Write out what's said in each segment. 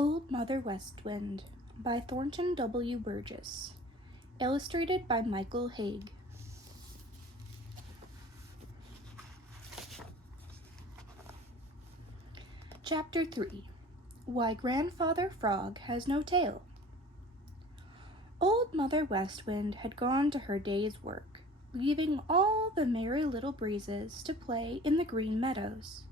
Old Mother West Wind by Thornton W. Burgess. Illustrated by Hague. Chapter 3. Why Grandfather Frog Has No Tail. Old Mother West Wind had gone to her day's work, leaving all the Merry Little Breezes to play in the green meadows.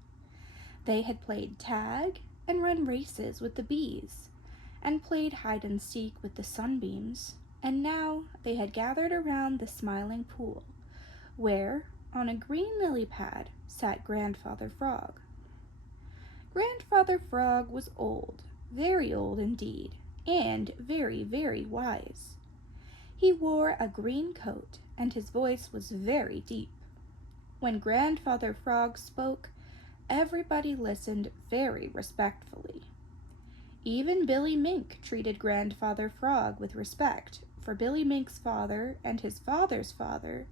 They had played tag and run races with the bees, and played hide-and-seek with the sunbeams, and now they had gathered around the Smiling Pool, where, on a green lily pad, sat Grandfather Frog. Grandfather Frog was old, very old indeed, and very, very wise. He wore a green coat, and his voice was very deep. When Grandfather Frog spoke, everybody listened very respectfully. Even Billy Mink treated Grandfather Frog with respect, for Billy Mink's father and his father's father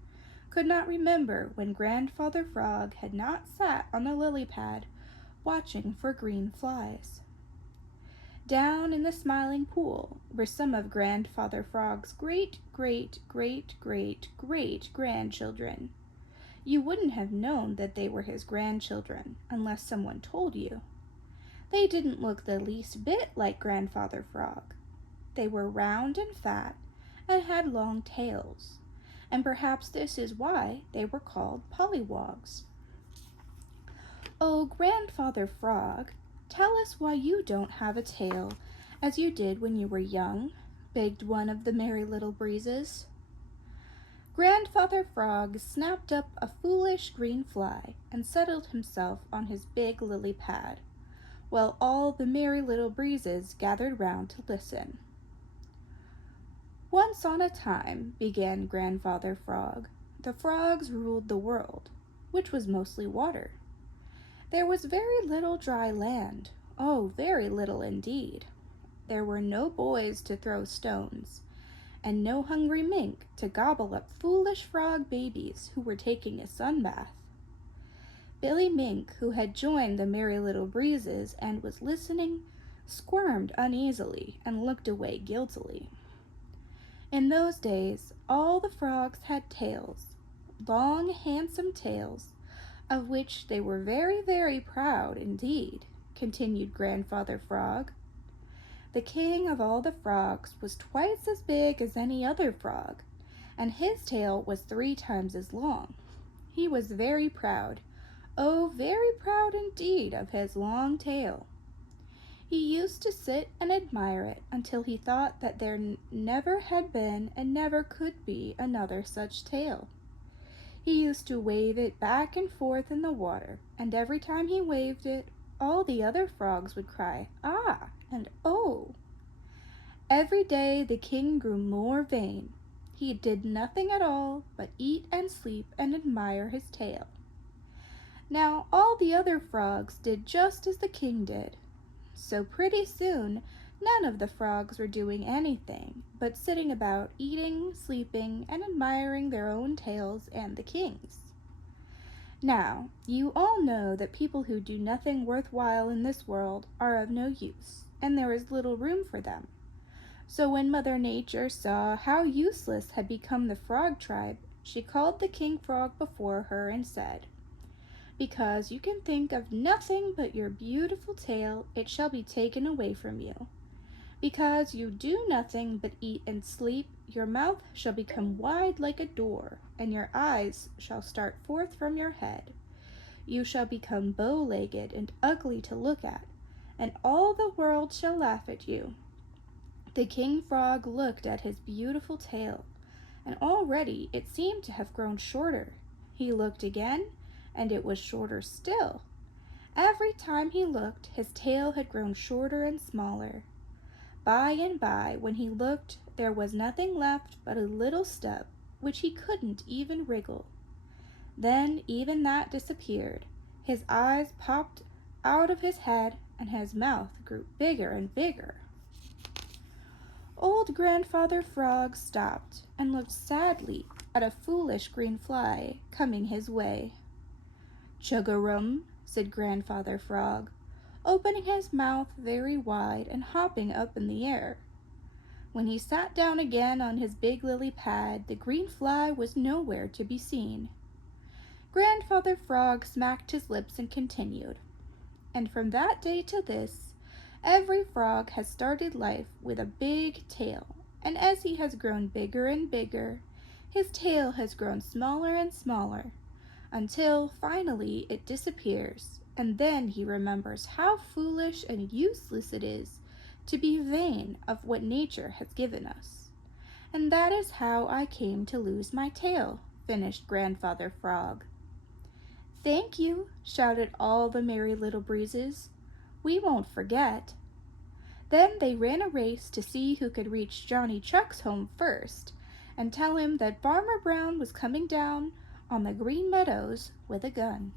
could not remember when Grandfather Frog had not sat on the lily pad watching for green flies. Down in the Smiling Pool were some of Grandfather Frog's great-great-great-great-great-grandchildren. You wouldn't have known that they were his grandchildren unless someone told you. They didn't look the least bit like Grandfather Frog. They were round and fat and had long tails, and perhaps this is why they were called pollywogs. "Oh, Grandfather Frog, tell us why you don't have a tail as you did when you were young," begged one of the Merry Little Breezes. Grandfather Frog snapped up a foolish green fly and settled himself on his big lily pad, while all the Merry Little Breezes gathered round to listen. "Once on a time," began Grandfather Frog, "the frogs ruled the world, which was mostly water. There was very little dry land, oh, very little indeed. There were no boys to throw stones, and no hungry mink to gobble up foolish frog babies who were taking a sun bath. Billy Mink, who had joined the Merry Little Breezes and was listening, squirmed uneasily and looked away guiltily. In those days, all the frogs had tails, long, handsome tails, of which they were very, very proud indeed," continued Grandfather Frog. "The king of all the frogs was twice as big as any other frog, and his tail was 3 times as long. He was very proud, oh, very proud indeed of his long tail. He used to sit and admire it until he thought that there never had been and never could be another such tail. He used to wave it back and forth in the water, and every time he waved it, all the other frogs would cry, 'Ah!' and 'Oh!' Every day the king grew more vain. He did nothing at all but eat and sleep and admire his tail. Now all the other frogs did just as the king did. So pretty soon none of the frogs were doing anything but sitting about eating, sleeping, and admiring their own tails and the king's. Now, you all know that people who do nothing worthwhile in this world are of no use, and there is little room for them. So when Mother Nature saw how useless had become the frog tribe, she called the King Frog before her and said, 'Because you can think of nothing but your beautiful tail, it shall be taken away from you. Because you do nothing but eat and sleep, your mouth shall become wide like a door, and your eyes shall start forth from your head. You shall become bow-legged and ugly to look at, and all the world shall laugh at you.' The King Frog looked at his beautiful tail, and already it seemed to have grown shorter. He looked again, and it was shorter still. Every time he looked, his tail had grown shorter and smaller. By and by, when he looked, there was nothing left but a little stub, which he couldn't even wriggle. Then even that disappeared. His eyes popped out of his head, and his mouth grew bigger and bigger. Old Grandfather Frog stopped and looked sadly at a foolish green fly coming his way. "Chug-a-rum," said Grandfather Frog. opening his mouth very wide and hopping up in the air. When he sat down again on his big lily pad, the green fly was nowhere to be seen. Grandfather Frog smacked his lips and continued. And from that day to this, every frog has started life with a big tail, and as he has grown bigger and bigger, his tail has grown smaller and smaller, until finally it disappears, and then he remembers how foolish and useless it is to be vain of what nature has given us. And that is how I came to lose my tail, finished Grandfather Frog. Thank you, shouted all the Merry Little Breezes. We won't forget. Then they ran a race to see who could reach Johnny Chuck's home first and tell him that Farmer Brown was coming down on the Green Meadows with a gun.